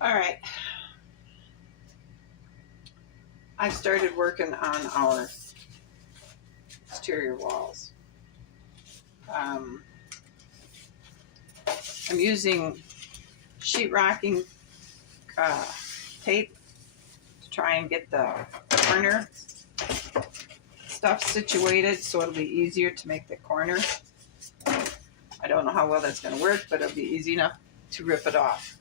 All right, I started working on our exterior walls. Um, I'm using sheetrocking tape to try and get the corner stuff situated so it'll be easier to make the corner. I don't know how well that's going to work, but it'll be easy enough to rip it off.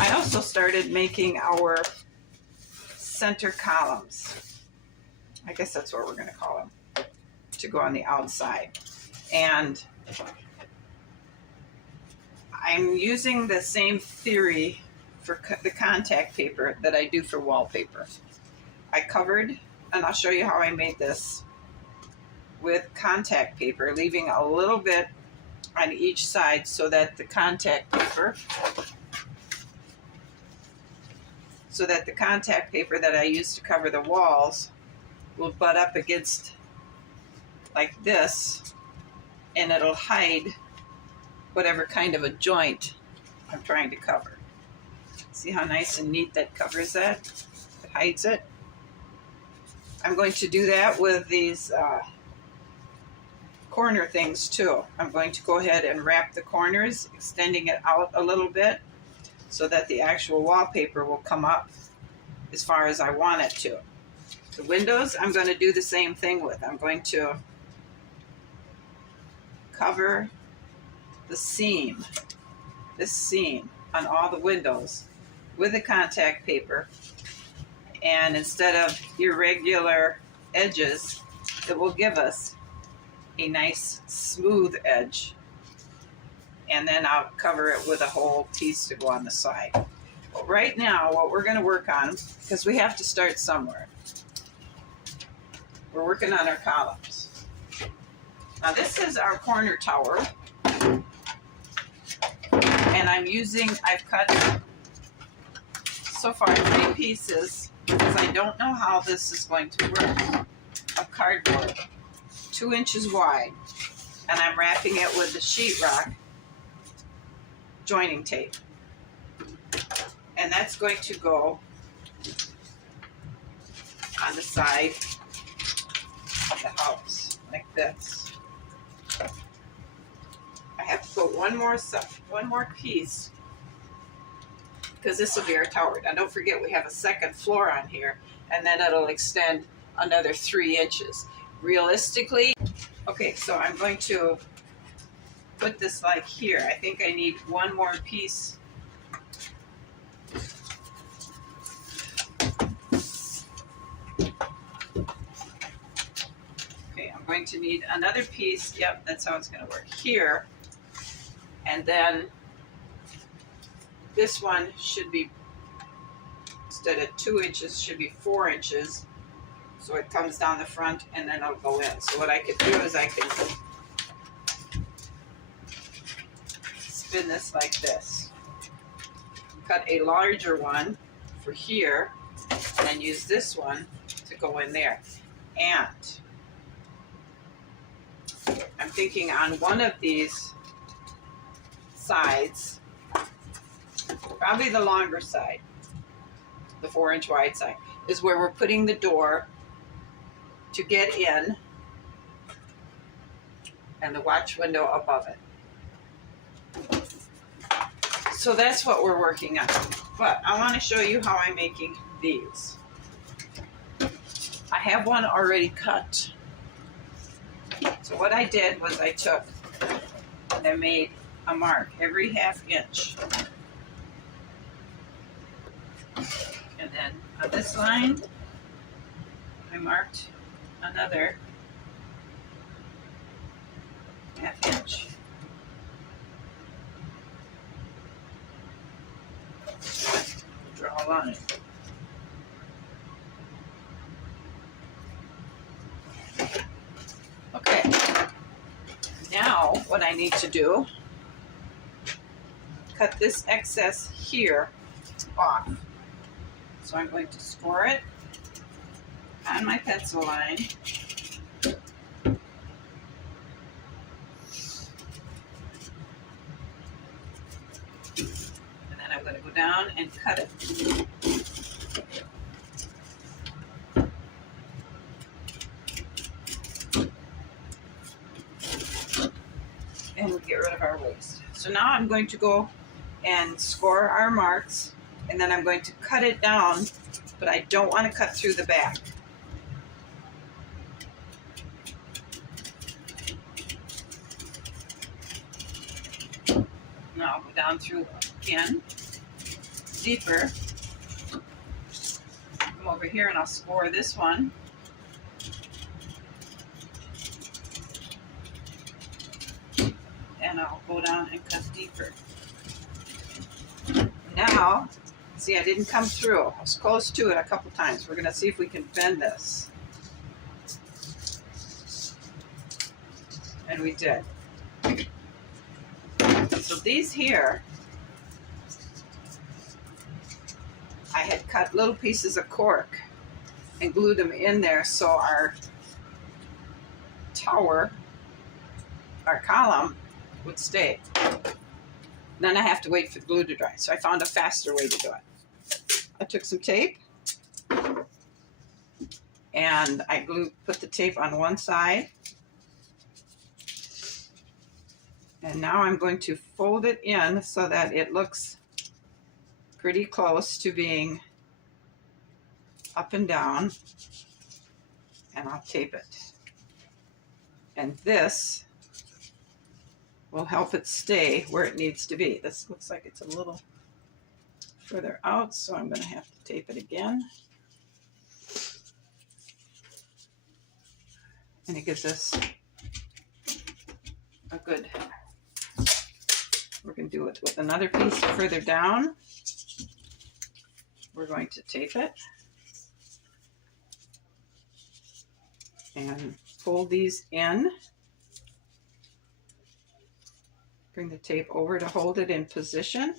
I also started making our center columns. I guess that's what we're going to call them, to go on the outside. And I'm using the same theory for the contact paper that I do for wallpaper. I covered, and I'll show you how I made this, with contact paper, leaving a little bit on each side so that the contact paper that I use to cover the walls will butt up against like this, and it'll hide whatever kind of a joint I'm trying to cover. See how nice and neat that covers that? It hides it. I'm going to do that with these corner things too. I'm going to go ahead and wrap the corners, extending it out a little bit so that the actual wallpaper will come up as far as I want it to. The windows, I'm going to do the same thing with. I'm going to cover the seam, this seam on all the windows with the contact paper, and instead of irregular edges, it will give us a nice smooth edge. And then I'll cover it with a whole piece to go on the side. But right now, what we're going to work on, because we have to start somewhere, we're working on our columns. Now this is our corner tower, and I've cut so far 3 pieces, because I don't know how this is going to work, of cardboard, 2 inches wide, and I'm wrapping it with the sheetrock joining tape. And that's going to go on the side of the house, like this. I have to put one more piece, because this will be our tower. Now don't forget, we have a second floor on here, and then it'll extend another 3 inches. Realistically, okay, so I'm going to put this like here. I think I need one more piece. Okay, I'm going to need another piece. Yep, that's how it's going to work here. And then this one should be, instead of 2 inches, should be 4 inches. So it comes down the front and then it'll go in. So what I could do is I can spin this like this. Cut a larger one for here, and then use this one to go in there. And I'm thinking on one of these sides, probably the longer side, the 4-inch wide side, is where we're putting the door to get in, and the watch window above it. So that's what we're working on. But I want to show you how I'm making these. I have one already cut. So what I did was I took and I made a mark every 1/2 inch. And then on this line, I marked another 1/2 inch. Draw a line. Okay, now what I need to do, cut this excess here off. So I'm going to score it on my pencil line. And then I'm going to go down and cut it. And we get rid of our waste. So now I'm going to go and score our marks, and then I'm going to cut it down, but I don't want to cut through the back. Now I'll go down through again, deeper. Come over here and I'll score this one. And I'll go down and cut deeper. Now, see, I didn't come through. I was close to it a couple times. We're going to see if we can bend this. And we did. So these here, I had cut little pieces of cork and glued them in there so our tower, our column, would stay. Then I have to wait for the glue to dry. So I found a faster way to do it. I took some tape and I put the tape on one side. And now I'm going to fold it in so that it looks pretty close to being up and down. And I'll tape it. And this will help it stay where it needs to be. This looks like it's a little further out, so I'm going to have to tape it again. And it gives us a good, we're going to do it with another piece further down. We're going to tape it and fold these in. Bring the tape over to hold it in position.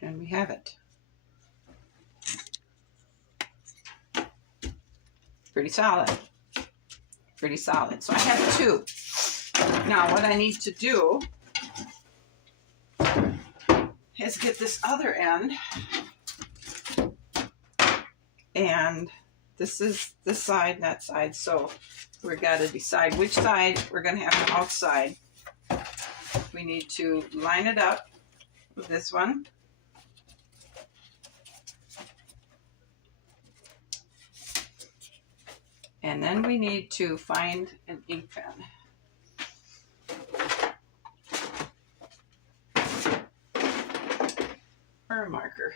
And we have it. Pretty solid. Pretty solid. So I have two. Now what I need to do is get this other end, and this is this side, that side, so we've got to decide which side we're going to have the outside. We need to line it up with this one. And then we need to find an ink pen. Or a marker.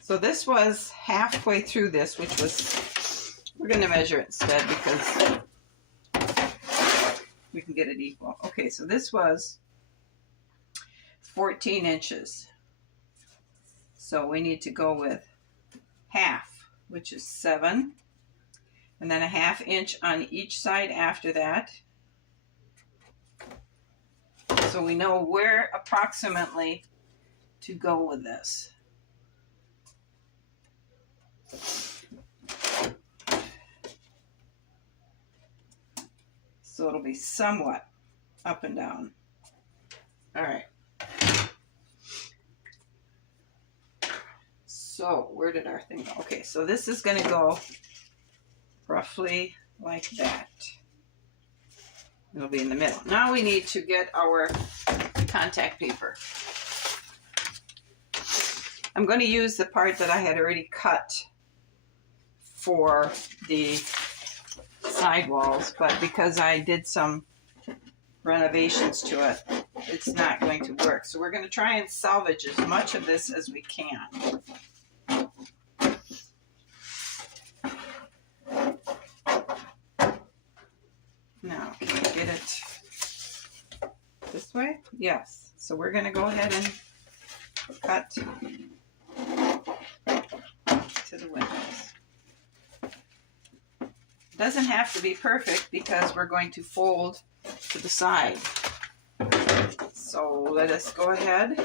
So this was halfway through this, which was, we're going to measure it instead because we can get it equal. Okay, so this was 14 inches. So we need to go with half, which is 7. And then a ½ inch on each side after that. So we know where approximately to go with this. So it'll be somewhat up and down. All right. So where did our thing go? Okay, so this is going to go roughly like that. It'll be in the middle. Now we need to get our contact paper. I'm going to use the part that I had already cut for the sidewalls, but because I did some renovations to it, it's not going to work. So we're going to try and salvage as much of this as we can. Now, can we get it this way? Yes. So we're going to go ahead and cut to the windows. It doesn't have to be perfect because we're going to fold to the side. So let us go ahead.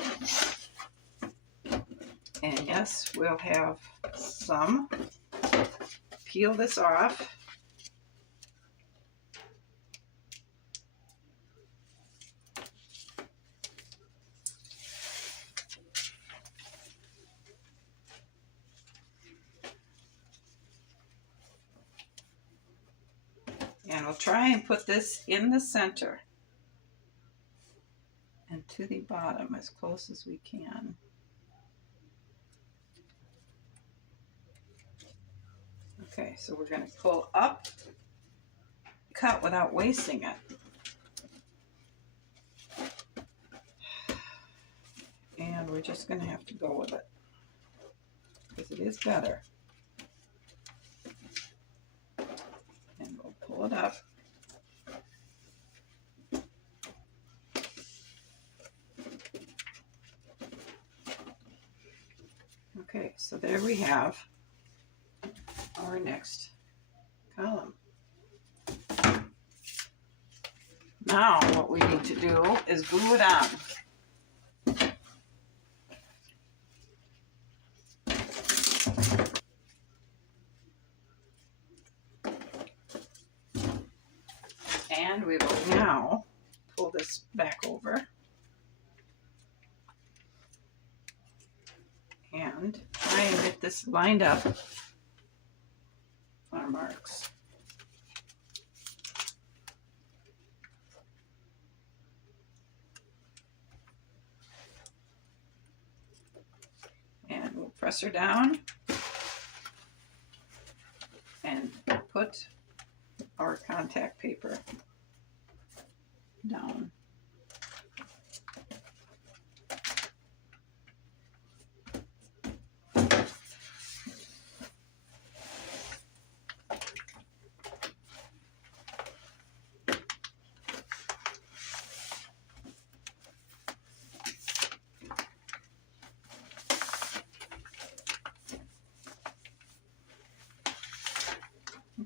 And yes, we'll have some. Peel this off. And we'll try and put this in the center and to the bottom as close as we can. Okay, so we're going to pull up, cut without wasting it. And we're just going to have to go with it because it is better. And we'll pull it up. Okay, so there we have our next column. Now what we need to do is glue it on. And we will now pull this back over and try and get this lined up on our marks. And we'll press her down and put our contact paper down.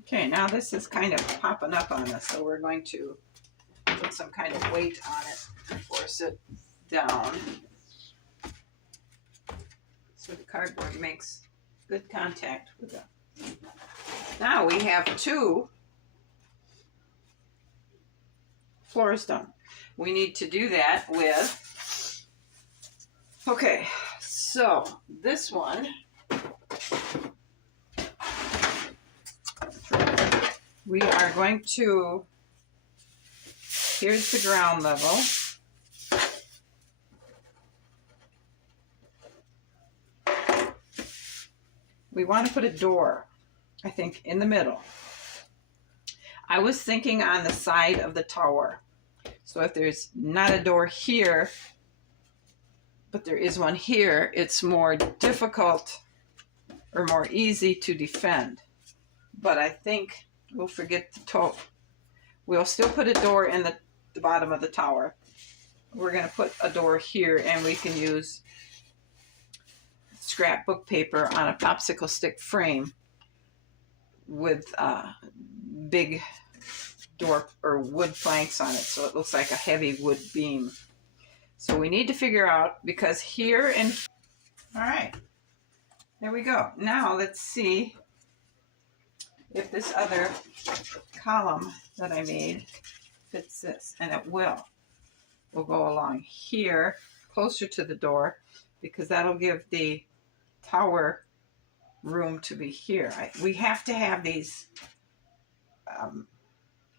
Okay, now this is kind of popping up on us, so we're going to put some kind of weight on it and force it down so the cardboard makes good contact with it. Now we have 2 floors done. We need to do that with, okay, so this one, we are going to, here's the ground level. We want to put a door, I think, in the middle. I was thinking on the side of the tower. So if there's not a door here, but there is one here, it's more difficult or more easy to defend. But I think we'll forget the toe. We'll still put a door in the bottom of the tower. We're going to put a door here, and we can use scrapbook paper on a popsicle stick frame with big door or wood planks on it, so it looks like a heavy wood beam. So we need to figure out, because here and all right, there we go. Now let's see if this other column that I made fits this, and it will. We'll go along here closer to the door because that'll give the tower room to be here. We have to have these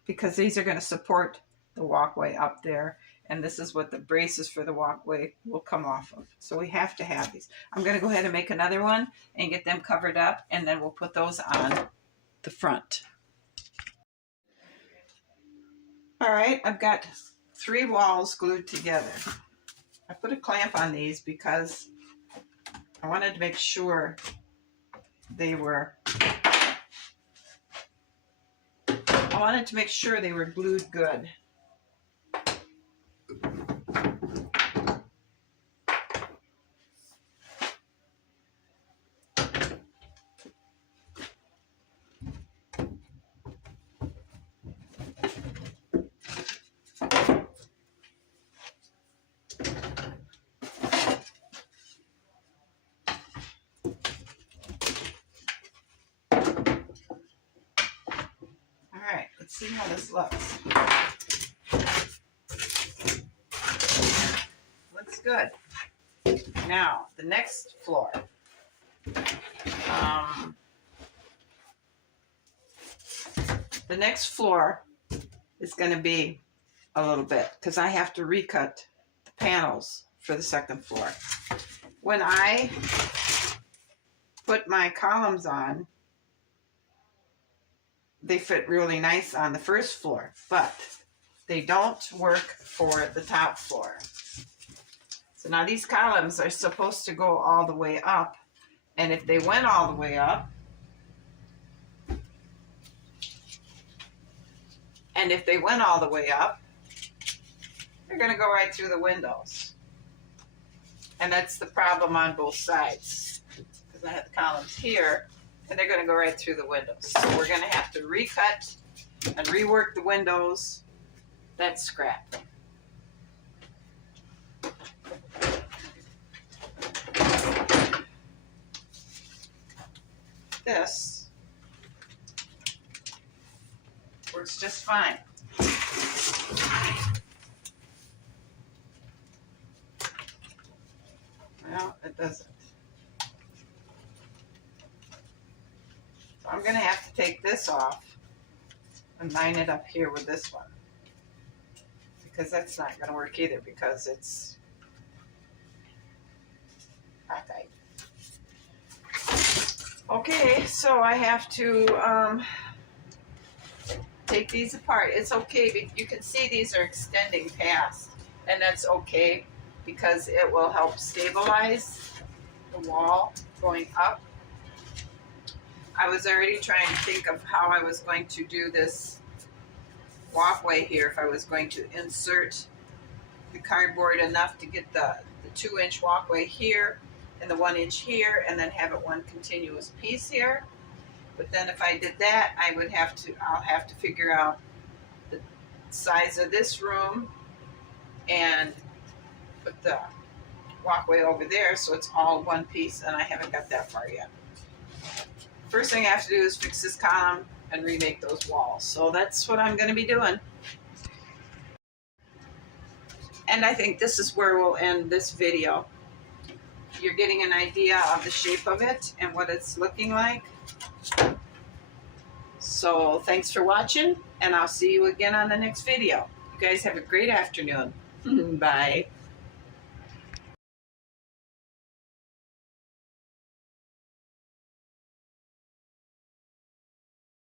because these are going to support the walkway up there, and this is what the braces for the walkway will come off of. So we have to have these. I'm going to go ahead and make another one and get them covered up, and then we'll put those on the front. All right, I've got 3 walls glued together. I put a clamp on these because I wanted to make sure they were glued good. Let's see how this looks. Looks good. Now, the next floor. The next floor is going to be a little bit because I have to recut the panels for the second floor. When I put my columns on, they fit really nice on the first floor, but they don't work for the top floor. So now these columns are supposed to go all the way up, and if they went all the way up, they're going to go right through the windows. And that's the problem on both sides, because I have the columns here, and they're going to go right through the windows. So we're going to have to recut and rework the windows. That's scrap. This works just fine. Well, it doesn't. So I'm going to have to take this off and line it up here with this one, because that's not going to work either, because it's okay. Okay, so I have to take these apart. It's okay, but you can see these are extending past, and that's okay because it will help stabilize the wall going up. I was already trying to think of how I was going to do this walkway here, if I was going to insert the cardboard enough to get the 2-inch walkway here and the 1-inch here, and then have it one continuous piece here. But then if I did that, I'll have to figure out the size of this room and put the walkway over there so it's all one piece, and I haven't got that far yet. First thing I have to do is fix this column and remake those walls. So that's what I'm going to be doing. And I think this is where we'll end this video. You're getting an idea of the shape of it and what it's looking like. So thanks for watching, and I'll see you again on the next video. You guys have a great afternoon. Bye.